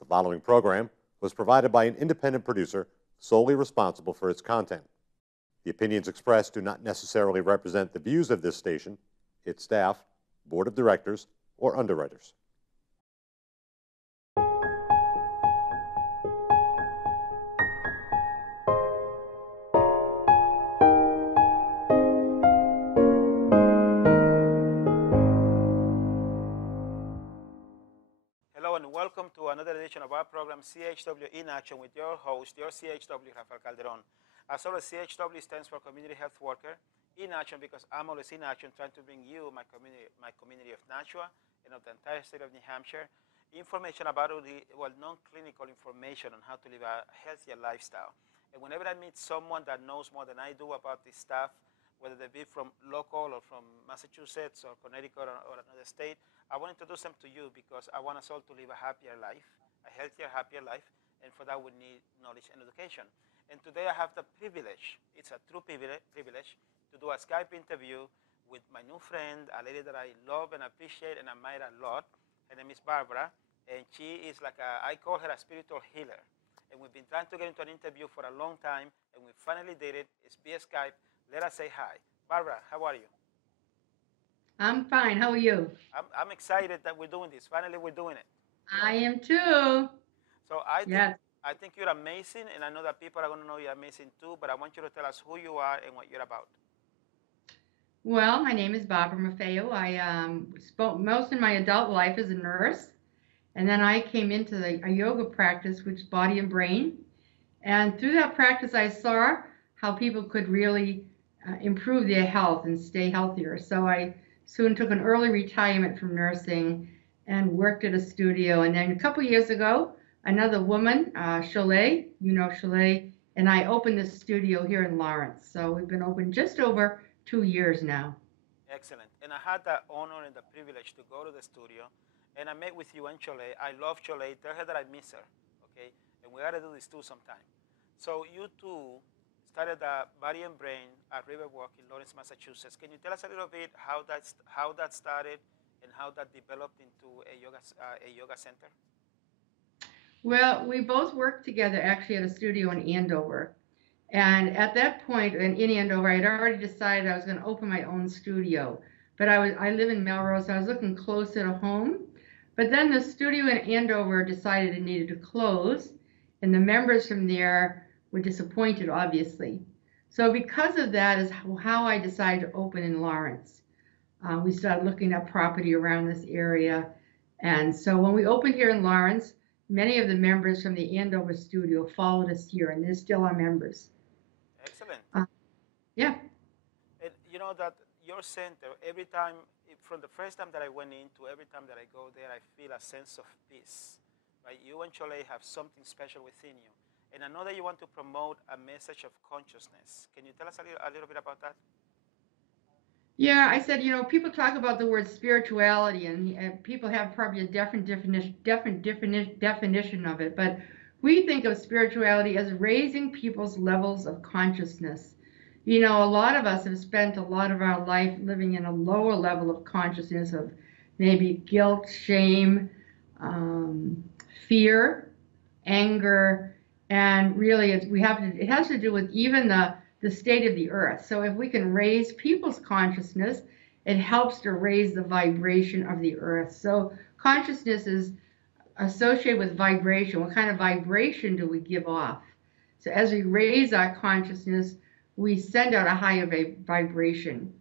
The following program was provided by an independent producer solely responsible for its content. The opinions expressed do not necessarily represent the views of this station, its staff, board of directors, or underwriters. Hello and welcome to another edition of our program, CHW in Action, with your host, your CHW, Rafael Calderon. As always, CHW stands for Community Health Worker in Action, because I'm always in action trying to bring you, my community of Nashua and of the entire state of New Hampshire, information about non-clinical information on how to live a healthier lifestyle. And whenever I meet someone that knows more than I do about this stuff, whether they be from local or from Massachusetts or Connecticut or another state, I want to introduce them to you because I want us all to live a happier life, a healthier, happier life, and for that we need knowledge and education. And today I have the privilege, it's a true privilege, to do a Skype interview with my new friend, a lady that I love and appreciate and admire a lot. Her name is Barbara, and she is I call her a spiritual healer. And we've been trying to get into an interview for a long time, and we finally did it. It's via Skype. Let us say hi. Barbara, how are you? I'm fine. How are you? I'm excited that we're doing this. Finally, we're doing it. I am too. So Yes. I think you're amazing, and I know that people are going to know you're amazing too, but I want you to tell us who you are and what you're about. Well, my name is Barbara Maffeo. I spoke most of my adult life as a nurse, and then I came into a yoga practice, which is body and brain. And through that practice, I saw how people could really improve their health and stay healthier. So I soon took an early retirement from nursing and worked at a studio. And then a couple years ago, another woman, Chalet, Chalet, and I opened this studio here in Lawrence. So we've been open just over 2 years now. Excellent. And I had the honor and the privilege to go to the studio, and I met with you and Cholet. I love Cholet. Tell her that I miss her, okay? And we got to do this too sometime. So you two started the Body and Brain at Riverwalk in Lawrence, Massachusetts. Can you tell us a little bit how that started and how that developed into a yoga center? Well, we both worked together actually at a studio in Andover. And at that point in Andover, I had already decided I was going to open my own studio. But I live in Melrose, so I was looking closer to home. But then the studio in Andover decided it needed to close, and the members from there were disappointed, obviously. So because of that is how I decided to open in Lawrence. We started looking at property around this area. And so when we opened here in Lawrence, many of the members from the Andover studio followed us here, and they're still our members. Excellent. Uh, yeah. And you know that your center, every time, from the first time that I went into, every time that I go there, I feel a sense of peace. Right? You and Cholet have something special within you. And I know that you want to promote a message of consciousness. Can you tell us a little bit about that? Yeah, I said, people talk about the word spirituality, and people have probably a definition of it, but we think of spirituality as raising people's levels of consciousness. A lot of us have spent a lot of our life living in a lower level of consciousness of maybe guilt, shame, um, fear, anger, and really it has to do with even the state of the earth. So if we can raise people's consciousness, it helps to raise the vibration of the earth. So consciousness is associated with vibration. What kind of vibration do we give off? So as we raise our consciousness, we send out a higher vibration,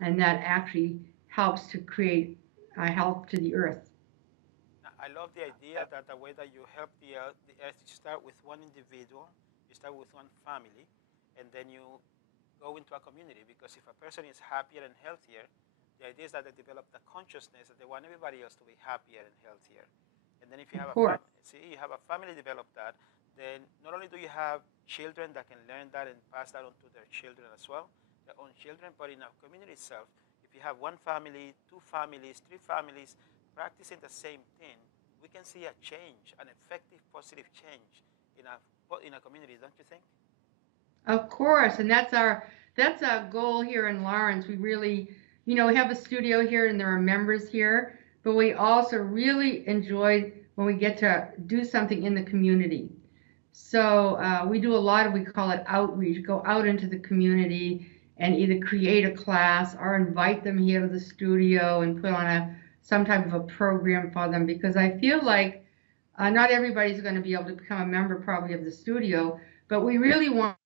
and that actually helps to create health to the earth. I love the idea that the way that you help the earth, you start with one individual, you start with one family, and then you go into a community. Because if a person is happier and healthier, the idea is that they develop the consciousness that they want everybody else to be happier and healthier. And then if you Of have course. you have a family develop that, then not only do you have children that can learn that and pass that on to their children as well, their own children, but in a community itself, if you have one family, two families, three families practicing the same thing, we can see a change, an effective, positive change in a community, don't you think? Of course, and that's our goal here in Lawrence. We really, we have a studio here and there are members here, but we also really enjoy when we get to do something in the community. So we do a lot of, we call it outreach, go out into the community and either create a class or invite them here to the studio and put on some type of a program for them, because I feel like not everybody's going to be able to become a member probably of the studio, but we really want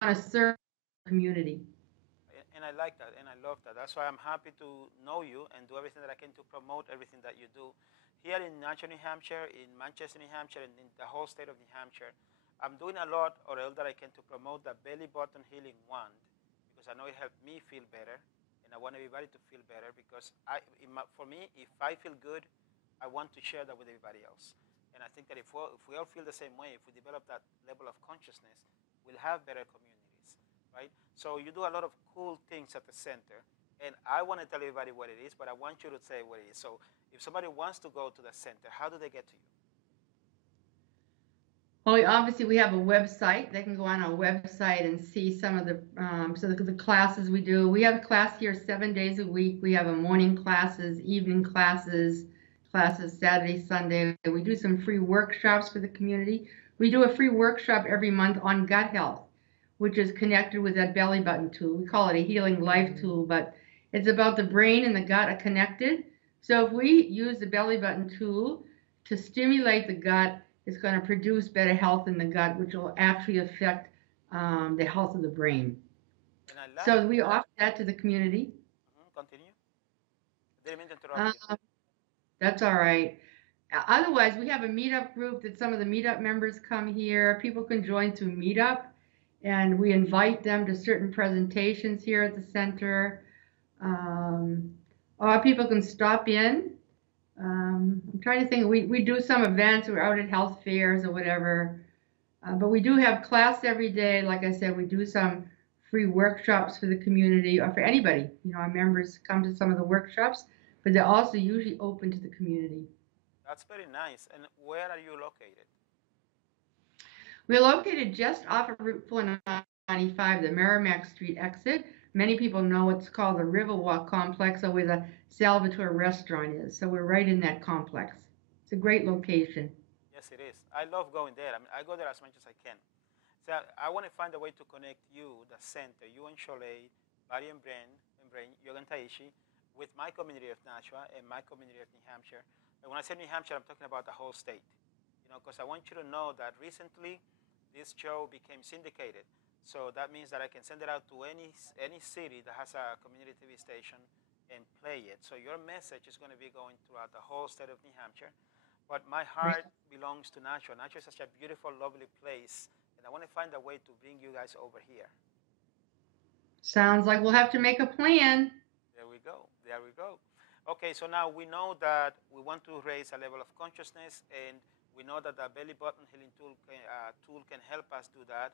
to serve the community. And I like that, and I love that. That's why I'm happy to know you and do everything that I can to promote everything that you do. Here in Nashua, New Hampshire, in Manchester, New Hampshire, and in the whole state of New Hampshire, I'm doing a lot, or all that I can, to promote the belly button healing wand, because I know it helped me feel better, and I want everybody to feel better, because for me, if I feel good, I want to share that with everybody else. And I think that if we all feel the same way, if we develop that level of consciousness, we'll have better communities, right? So you do a lot of cool things at the center, and I want to tell everybody what it is, but I want you to say what it is. So if somebody wants to go to the center, how do they get to you? Well, obviously we have a website. They can go on our website and see some of the classes we do. We have a class here 7 days a week. We have a morning classes, evening classes Saturday, Sunday. We do some free workshops for the community. We do a free workshop every month on gut health, which is connected with that belly button tool. We call it a healing life tool, but it's about the brain and the gut are connected. So if we use the belly button tool to stimulate the gut, it's going to produce better health in the gut, which will actually affect the health of the brain. So we offer that to the community. Continue. Didn't mean to interrupt you. That's all right. Otherwise, we have a meetup group that some of the meetup members come here. People can join through Meetup, and we invite them to certain presentations here at the center. Or people can stop in. I'm trying to think. We do some events. We're out at health fairs or whatever. But we do have class every day. Like I said, we do some free workshops for the community or for anybody. You know, our members come to some of the workshops, but they're also usually open to the community. That's very nice. And where are you located? We're located just off of Route 495, the Merrimack Street exit. Many people know what's called the Riverwalk complex, or where the Salvatore restaurant is. So we're right in that complex. It's a great location. Yes, it is. I love going there. I mean, I go there as much as I can. So I want to find a way to connect you, the center, you and Cholet, Barry and Brain, Yoga Taichi, with my community of Nashua and my community of New Hampshire. And when I say New Hampshire, I'm talking about the whole state. You know, because I want you to know that recently this show became syndicated. So that means that I can send it out to any city that has a community TV station and play it. So your message is going to be going throughout the whole state of New Hampshire. But my heart belongs to Nashua. Nashua is such a beautiful, lovely place. And I want to find a way to bring you guys over here. Sounds like we'll have to make a plan. There we go. There we go. Okay, so now we know that we want to raise a level of consciousness, and we know that the belly button healing tool can help us do that.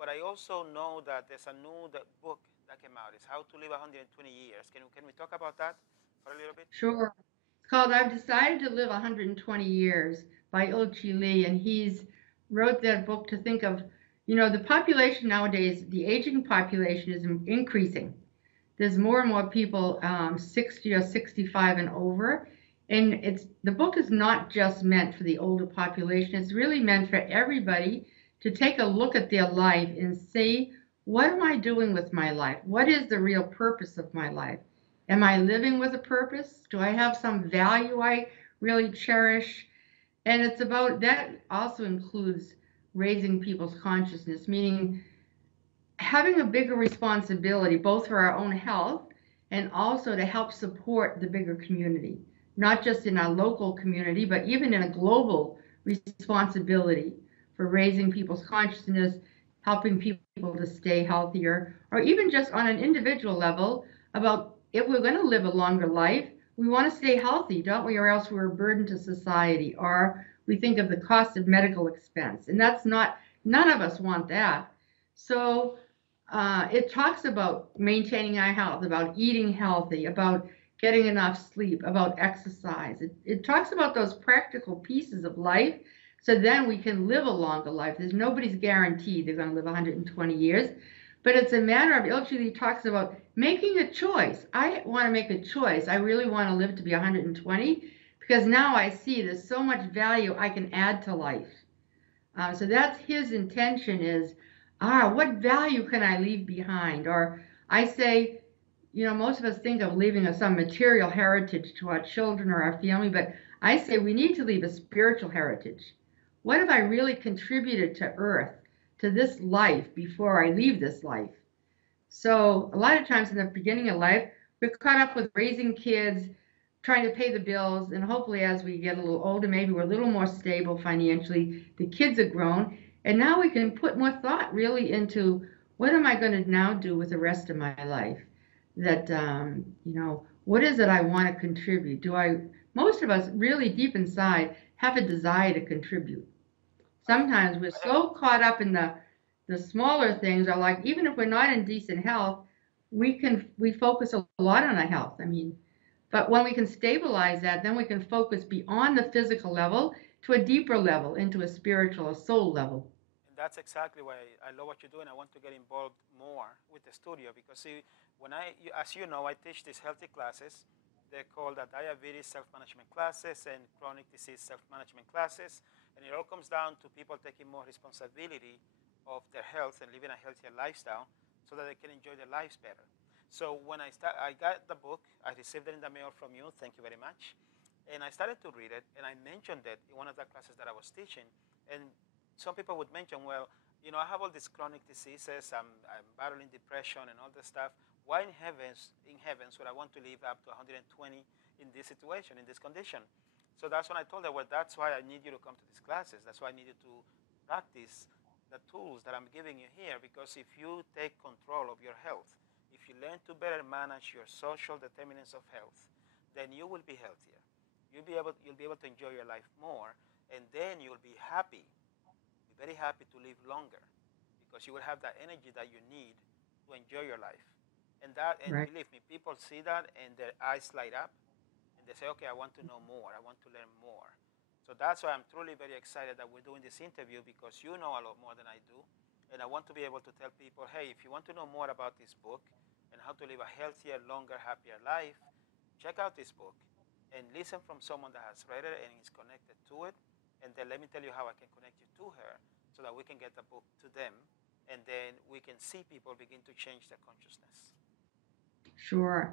But I also know that there's a new book that came out. It's How to Live 120 Years. Can we talk about that for a little bit? Sure. It's called I've Decided to Live 120 Years by Il-Chi Lee, and he's wrote that book to think of, you know, the population nowadays, the aging population is increasing. There's more and more people 60 or 65 and over. And the book is not just meant for the older population. It's really meant for everybody to take a look at their life and say, what am I doing with my life? What is the real purpose of my life? Am I living with a purpose? Do I have some value I really cherish? And it's about, that also includes raising people's consciousness, meaning having a bigger responsibility, both for our own health and also to help support the bigger community, not just in our local community, but even in a global responsibility for raising people's consciousness, helping people to stay healthier, or even just on an individual level about if we're going to live a longer life, we want to stay healthy, don't we? Or else we're a burden to society, or we think of the cost of medical expense. And that's not, none of us want that. So it talks about maintaining our health, about eating healthy, about getting enough sleep, about exercise. It talks about those practical pieces of life, so then we can live a longer life. Nobody's guaranteed they're going to live 120 years, but it's a matter of, Il-Chi Lee talks about making a choice. I want to make a choice. I really want to live to be 120. because now I see there's so much value I can add to life. So that's his intention is, what value can I leave behind? Or I say, most of us think of leaving some material heritage to our children or our family, but I say we need to leave a spiritual heritage. What have I really contributed to Earth, to this life before I leave this life? So a lot of times in the beginning of life, we're caught up with raising kids, trying to pay the bills, and hopefully as we get a little older, maybe we're a little more stable financially. The kids are grown, and now we can put more thought really into what am I going to now do with the rest of my life? That what is it I want to contribute? Most of us really deep inside have a desire to contribute. Sometimes we're so caught up in the smaller things, or like even if we're not in decent health, we focus a lot on our health. I mean, but when we can stabilize that, then we can focus beyond the physical level to a deeper level, into a spiritual, a soul level. And that's exactly why I love what you're doing. I want to get involved more with the studio because, see, as you know, I teach these healthy classes. They're called the diabetes self-management classes and chronic disease self-management classes. And it all comes down to people taking more responsibility of their health and living a healthier lifestyle so that they can enjoy their lives better. So when I got the book. I received it in the mail from you. Thank you very much. And I started to read it, and I mentioned it in one of the classes that I was teaching. And some people would mention, well, I have all these chronic diseases. I'm battling depression and all this stuff. Why in heavens would I want to live up to 120 in this situation, in this condition? So that's when I told her, well, that's why I need you to come to these classes. That's why I need you to practice the tools that I'm giving you here, because if you take control of your health, if you learn to better manage your social determinants of health, then you will be healthier. You'll be able to enjoy your life more, and then you'll be happy, very happy to live longer, because you will have that energy that you need to enjoy your life. And Right. believe me, people see that and their eyes light up, and they say, okay, I want to know more. I want to learn more. So that's why I'm truly very excited that we're doing this interview, because you know a lot more than I do. And I want to be able to tell people, hey, if you want to know more about this book and how to live a healthier, longer, happier life, check out this book and listen from someone that has read it and is connected to it. And then let me tell you how I can connect you to her so that we can get the book to them. And then we can see people begin to change their consciousness. Sure.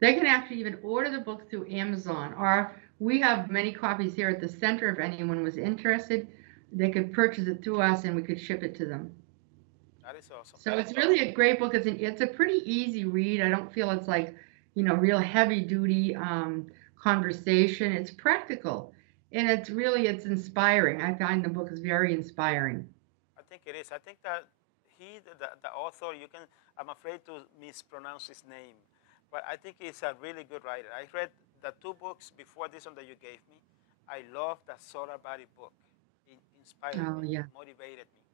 They can actually even order the book through Amazon, or we have many copies here at the center. If anyone was interested, they could purchase it through us and we could ship it to them. That is awesome. So it's really a great book. It's a pretty easy read. I don't feel it's like, real heavy duty conversation. It's practical, and it's inspiring. I find the book is very inspiring. I think it is. I think that the author, I'm afraid to mispronounce his name, but I think he's a really good writer. I read the two books before this one that you gave me. I love the Solar Body book. It inspired Oh me, yeah. motivated me.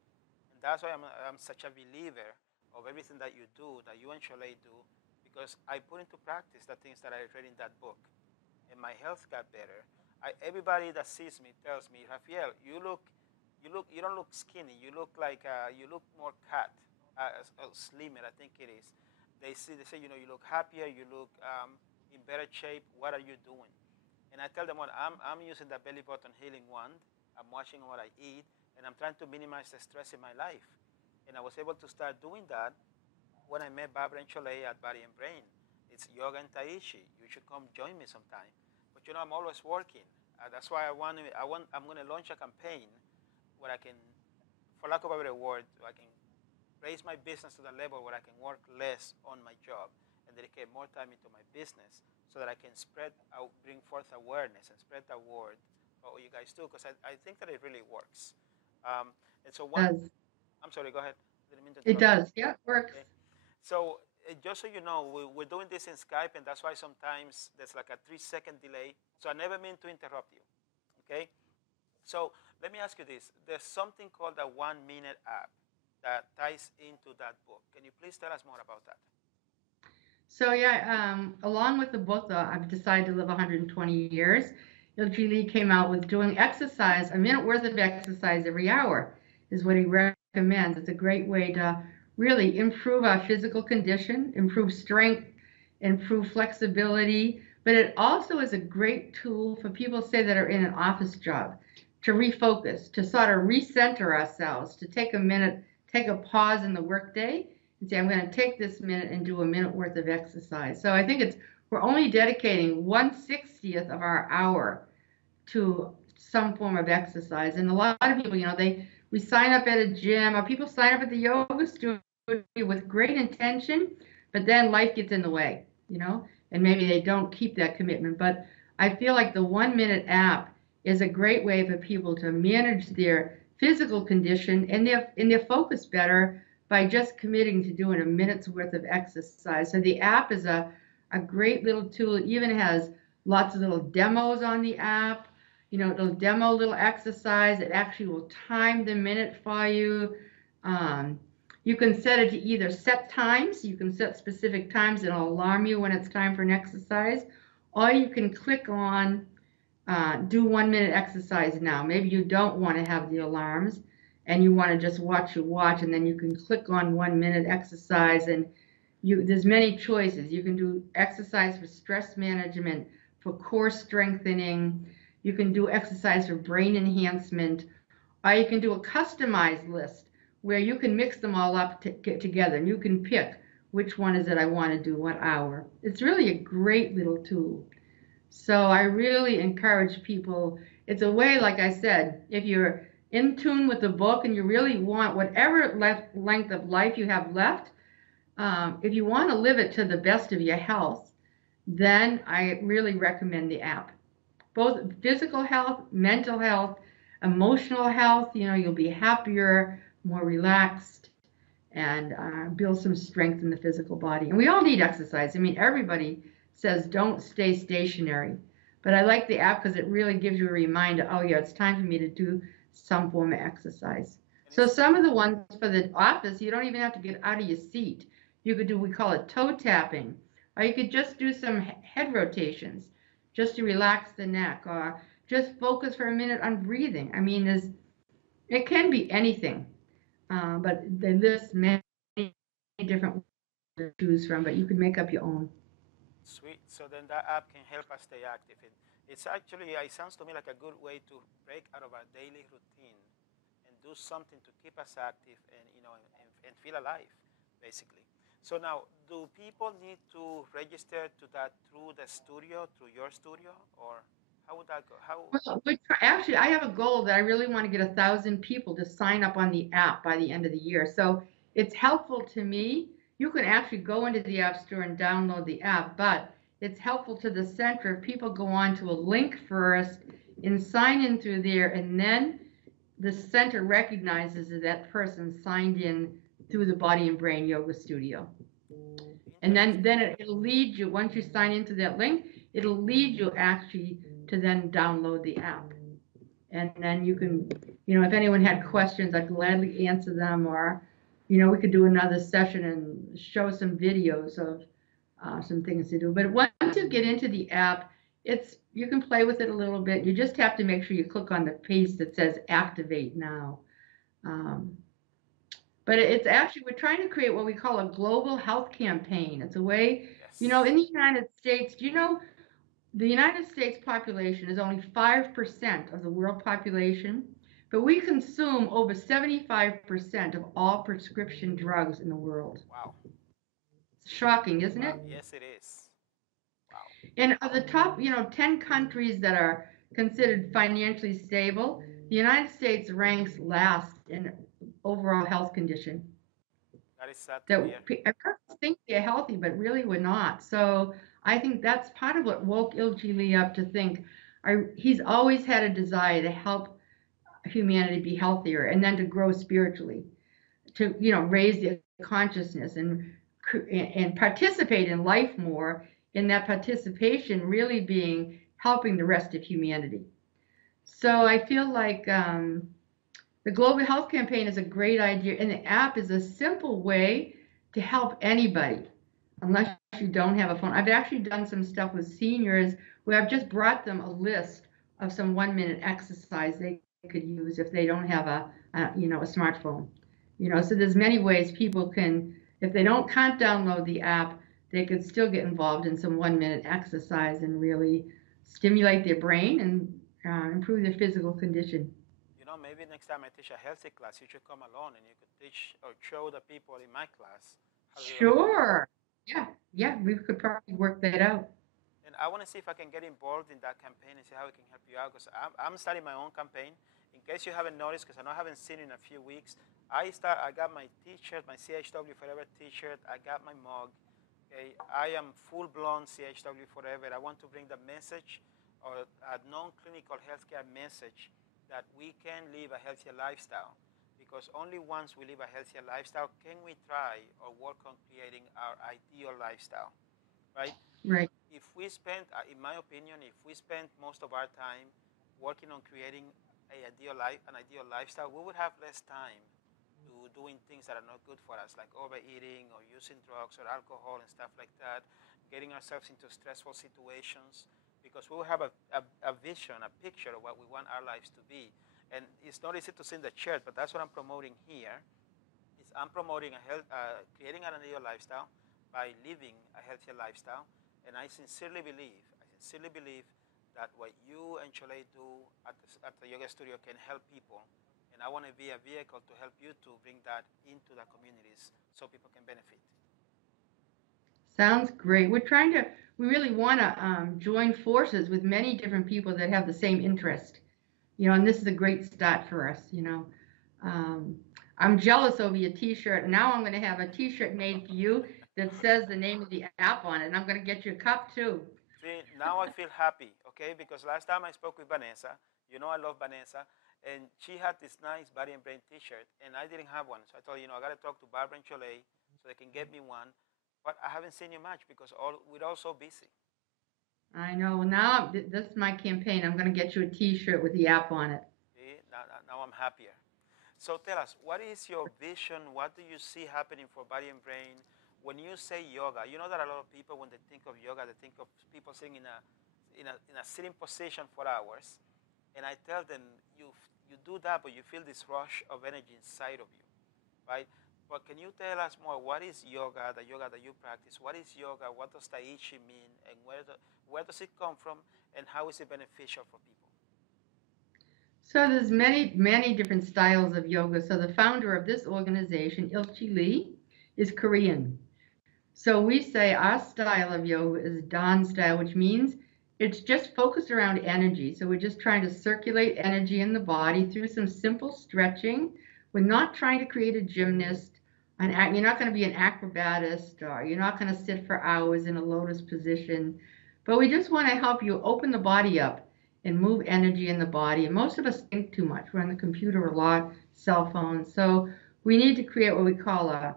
And that's why I'm such a believer of everything that you do, that you and Cholet do, because I put into practice the things that I read in that book. And my health got better. Everybody that sees me tells me, Rafael, you don't look skinny. You look like you look more cut, slimmer. I think it is. They say, you look happier. You look in better shape. What are you doing? And I tell them what I'm using the belly button healing wand. I'm watching what I eat, and I'm trying to minimize the stress in my life. And I was able to start doing that when I met Barbara and Cholet at Body and Brain. It's Yoga and Taichi. You should come join me sometime. But I'm always working. That's why I'm going to launch a campaign where I can, for lack of a better word, I can raise my business to the level where I can work less on my job and dedicate more time into my business, so that I can bring forth awareness and spread the word for what you guys do, because I think that it really works. And so It does. I'm sorry, go ahead. Didn't mean to It interrupt you. does. Yeah, it works. Okay. So just so you know, we're doing this in Skype, and that's why sometimes there's like a 3-second delay. So I never mean to interrupt you. Okay. So let me ask you this. There's something called a 1-minute app that ties into that book. Can you please tell us more about that? So yeah, along with the book, though, I've decided to live 120 years. Ilji Lee came out with doing exercise, a minute worth of exercise every hour is what he recommends. It's a great way to really improve our physical condition, improve strength, improve flexibility, but it also is a great tool for people, say, that are in an office job, to refocus, to sort of recenter ourselves, to take a minute, take a pause in the workday and say, I'm going to take this minute and do a minute worth of exercise. So I think we're only dedicating 1/60th of our hour to some form of exercise. And a lot of people, we sign up at a gym, or people sign up at the yoga studio with great intention, but then life gets in the way, and maybe they don't keep that commitment. But I feel like the 1 minute app is a great way for people to manage their physical condition and their focus better by just committing to doing a minute's worth of exercise. So the app is a great little tool. It even has lots of little demos on the app. It'll demo a little exercise. It actually will time the minute for you. You can set it to either set times. You can set specific times. It'll alarm you when it's time for an exercise. Or you can click on do 1 minute exercise now. Maybe you don't want to have the alarms and you want to just watch your watch, and then you can click on 1 minute exercise, and there's many choices. You can do exercise for stress management, for core strengthening. You can do exercise for brain enhancement, or you can do a customized list where you can mix them all up together, and you can pick which one is it I want to do, what hour. It's really a great little tool. So I really encourage people. It's a way, like I said, if you're in tune with the book and you really want whatever length of life you have left, if you want to live it to the best of your health, then I really recommend the app. Both physical health, mental health, emotional health, you'll be happier, more relaxed, and build some strength in the physical body. And we all need exercise. I mean, everybody says don't stay stationary. But I like the app because it really gives you a reminder, oh yeah, it's time for me to do some form of exercise. So some of the ones for the office, you don't even have to get out of your seat. You could do, we call it toe tapping, or you could just do some head rotations just to relax the neck, or just focus for a minute on breathing. I mean, it can be anything, but they list many different ones to choose from, but you can make up your own. Sweet. So then that app can help us stay active. It's actually, it sounds to me like a good way to break out of our daily routine and do something to keep us active and, and feel alive, basically. So now, do people need to register to that through the studio, through your studio, or how would that go? Well, actually, I have a goal that I really want to get 1,000 people to sign up on the app by the end of the year. So it's helpful to me. You can actually go into the App Store and download the app, but it's helpful to the center if people go on to a link first and sign in through there, and then the center recognizes that person signed in through the Body and Brain Yoga Studio. And then it'll lead you, once you sign into that link, it'll lead you actually to then download the app. And then you can, if anyone had questions, I'd gladly answer them, or, we could do another session and show some videos of some things to do. But once you get into the app, you can play with it a little bit. You just have to make sure you click on the piece that says activate now. But it's actually, we're trying to create what we call a global health campaign. It's a way, in the United States, the United States population is only 5% of the world population, but we consume over 75% of all prescription drugs in the world. Wow. It's shocking, isn't it? Yes, it is. Wow. And of the top, 10 countries that are considered financially stable, the United States ranks last in overall health condition. That is sad to hear. People think they're healthy, but really we're not. So I think that's part of what woke Ilji Lee up to think. He's always had a desire to help humanity be healthier, and then to grow spiritually, to raise their consciousness and participate in life more. In that participation, really being helping the rest of humanity. So I feel like the Global Health Campaign is a great idea, and the app is a simple way to help anybody, unless you don't have a phone. I've actually done some stuff with seniors where I've just brought them a list of some 1 minute exercise they could use if they don't have a smartphone. So there's many ways people can, if they can't download the app, they could still get involved in some 1-minute exercise and really stimulate their brain and improve their physical condition. You know, maybe next time I teach a healthy class, you should come along and you could teach or show the people in my class how to do the yoga. Sure. Yeah, yeah, we could probably work that out. And I want to see if I can get involved in that campaign and see how we can help you out. Because I'm starting my own campaign. In case you haven't noticed, because I know I haven't seen it in a few weeks, I got my T-shirt, my CHW Forever T-shirt. I got my mug. Okay, I am full-blown CHW Forever. I want to bring the message, or a non-clinical healthcare message, that we can live a healthier lifestyle. Because only once we live a healthier lifestyle can we try or work on creating our ideal lifestyle, right? Right. If we spend, in my opinion, if we spend most of our time working on creating an ideal lifestyle, we would have less time to doing things that are not good for us, like overeating or using drugs or alcohol and stuff like that, getting ourselves into stressful situations, because we will have a vision, a picture of what we want our lives to be. And it's not easy to see in the chart, but that's what I'm promoting here. Is I'm promoting creating an ideal lifestyle by living a healthier lifestyle. And I sincerely believe that what you and Chole do at the yoga studio can help people. And I want to be a vehicle to help you to bring that into the communities so people can benefit. Sounds great. We really want to join forces with many different people that have the same interest. And this is a great start for us. Um, I'm jealous over your T-shirt. Now I'm going to have a T-shirt made for you that says the name of the app on it, and I'm going to get you a cup too. See, now I feel happy, okay? Because last time I spoke with Vanessa, you know I love Vanessa, and she had this nice Body and Brain T-shirt, and I didn't have one. So I told her, I got to talk to Barbara and Chole so they can get me one. But I haven't seen you much because we're all so busy. I know. Now this is my campaign. I'm going to get you a T-shirt with the app on it. See, now I'm happier. So tell us, what is your vision? What do you see happening for body and brain? When you say yoga, you know that a lot of people, when they think of yoga, they think of people sitting in a sitting position for hours. And I tell them, you do that, but you feel this rush of energy inside of you, right? But can you tell us more? What is yoga, the yoga that you practice? What is yoga? What does Taichi mean? And where does it come from? And how is it beneficial for people? So there's many different styles of yoga. So the founder of this organization, Ilchi Lee, is Korean. So we say our style of yoga is Dan style, which means it's just focused around energy. So we're just trying to circulate energy in the body through some simple stretching. We're not trying to create a gymnast. You're not going to be an acrobatist, or you're not going to sit for hours in a lotus position. But we just want to help you open the body up and move energy in the body. And most of us think too much. We're on the computer a lot, cell phones. So we need to create what we call a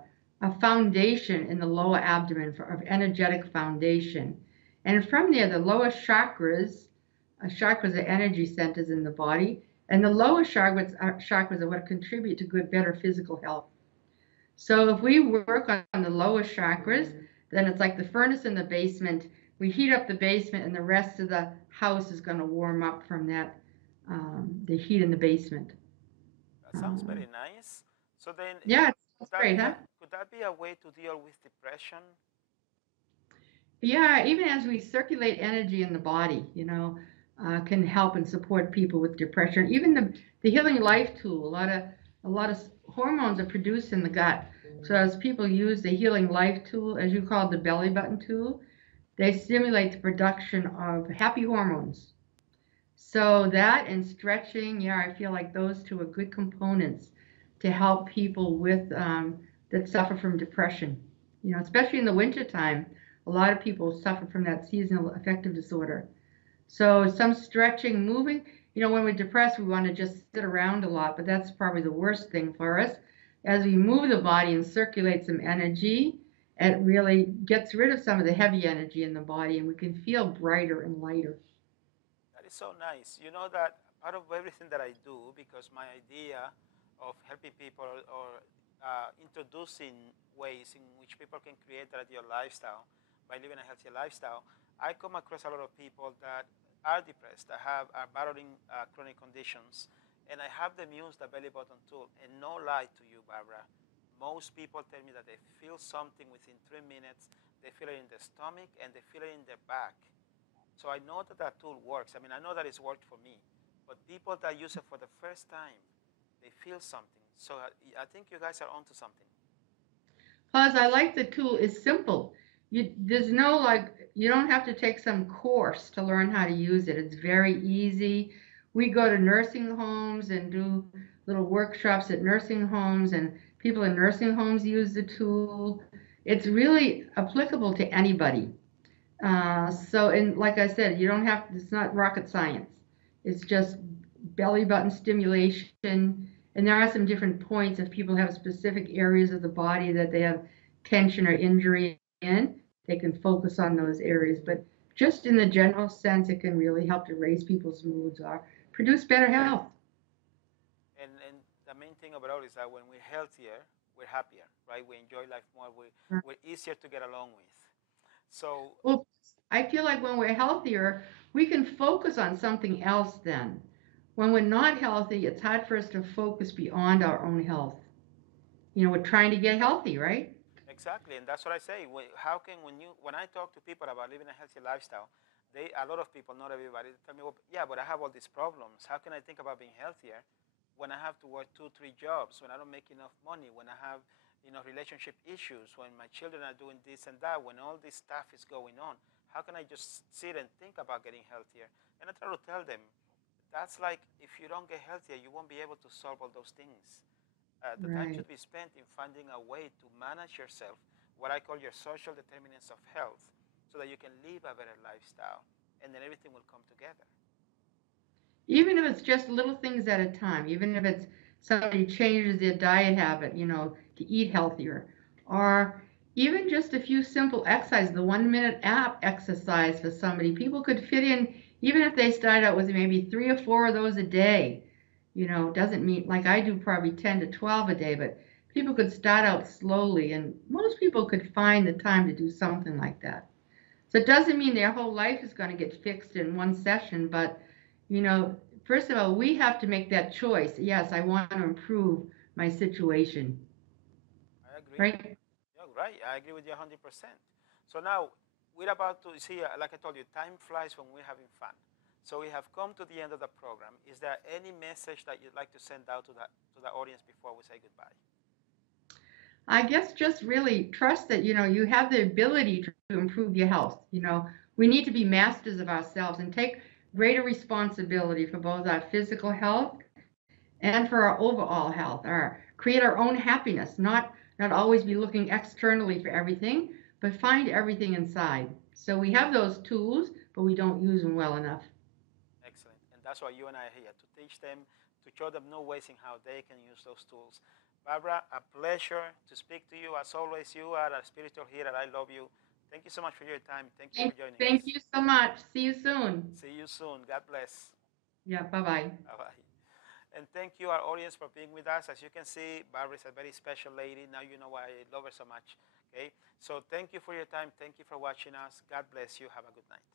foundation in the lower abdomen of energetic foundation. And from there, the lower chakras are energy centers in the body, and the lower chakras are what contribute to better physical health. So if we work on the lower chakras, then it's like the furnace in the basement. We heat up the basement, and the rest of the house is going to warm up from the heat in the basement. That sounds very nice. So then, Yeah, it's great, huh? could that be a way to deal with depression? Yeah, even as we circulate energy in the body, can help and support people with depression. Even the Healing Life tool, a lot of hormones are produced in the gut. So as people use the Healing Life tool, as you call it, the belly button tool, they stimulate the production of happy hormones. So that and stretching, yeah, I feel like those two are good components to help people that suffer from depression. Especially in the wintertime, a lot of people suffer from that seasonal affective disorder. So some stretching, moving. When we're depressed, we want to just sit around a lot, but that's probably the worst thing for us. As we move the body and circulate some energy, it really gets rid of some of the heavy energy in the body, and we can feel brighter and lighter. That is so nice. You know that part of everything that I do, because my idea of helping people or introducing ways in which people can create that ideal lifestyle by living a healthy lifestyle, I come across a lot of people that are depressed, that are battling chronic conditions, and I have them use the belly button tool. And no lie to you, Barbara, most people tell me that they feel something within 3 minutes. they feel it in their stomach, and they feel it in their back. So I know that that tool works. I mean, I know that it's worked for me. But people that use it for the first time, they feel something. So I think you guys are onto something. Plus, I like the tool. It's simple. There's no you don't have to take some course to learn how to use it. It's very easy. We go to nursing homes and do little workshops at nursing homes, and people in nursing homes use the tool. It's really applicable to anybody. And like I said, you don't have, it's not rocket science. It's just belly button stimulation. And there are some different points if people have specific areas of the body that they have tension or injury in, they can focus on those areas. But just in the general sense, it can really help to raise people's moods or produce better health. And the main thing about it is that when we're healthier, we're happier, right? We enjoy life more. We're easier to get along with. So, well, I feel like when we're healthier, we can focus on something else then. When we're not healthy, it's hard for us to focus beyond our own health. You know, we're trying to get healthy, right? exactly, and that's what I say. How can when I talk to people about living a healthy lifestyle, a lot of people, not everybody, tell me, well, yeah, but I have all these problems. How can I think about being healthier when I have to work 2, 3 jobs, when I don't make enough money, when I have relationship issues, when my children are doing this and that, when all this stuff is going on? How can I just sit and think about getting healthier? And I try to tell them, that's like if you don't get healthier, you won't be able to solve all those things. The time Right. should be spent in finding a way to manage yourself, what I call your social determinants of health, so that you can live a better lifestyle, and then everything will come together. Even if it's just little things at a time, even if it's somebody changes their diet habit, to eat healthier, or even just a few simple exercises, the 1 minute app exercise for somebody, people could fit in, even if they start out with maybe 3 or 4 of those a day. Doesn't mean like I do probably 10 to 12 a day, but people could start out slowly, and most people could find the time to do something like that. So it doesn't mean their whole life is going to get fixed in one session, but you know, first of all, we have to make that choice. Yes, I want to improve my situation, I agree. right? Yeah, right. I agree with you 100%. So now we're about to see, like I told you, time flies when we're having fun. So we have come to the end of the program. Is there any message that you'd like to send out to the audience before we say goodbye? I guess just really trust that, you have the ability to improve your health. We need to be masters of ourselves and take greater responsibility for both our physical health and for our overall health, create our own happiness, not always be looking externally for everything, but find everything inside. So we have those tools, but we don't use them well enough. Excellent. And that's why you and I are here, to teach them, to show them new ways in how they can use those tools. Barbara, a pleasure to speak to you. As always, you are a spiritual healer. I love you. Thank you so much for your time. Thank you for joining Thank us. you so much. See you soon. See you soon. God bless. Yeah, bye-bye. Bye-bye. And thank you, our audience, for being with us. As you can see, Barbara is a very special lady. Now you know why I love her so much. Okay? So thank you for your time. Thank you for watching us. God bless you. Have a good night.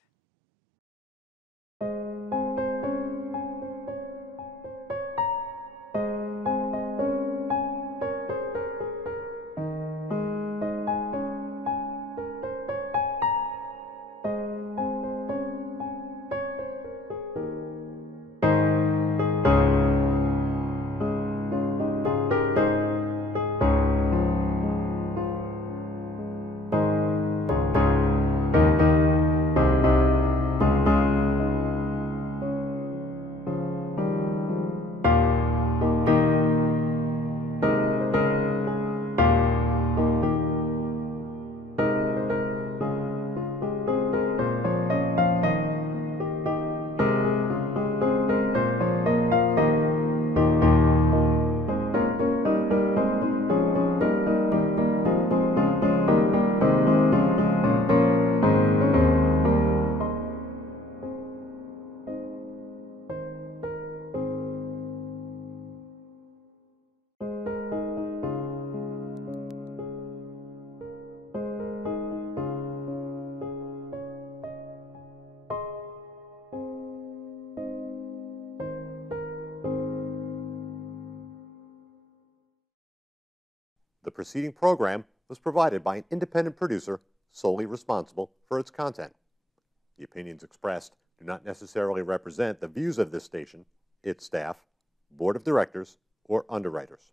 The preceding program was provided by an independent producer solely responsible for its content. The opinions expressed do not necessarily represent the views of this station, its staff, board of directors, or underwriters.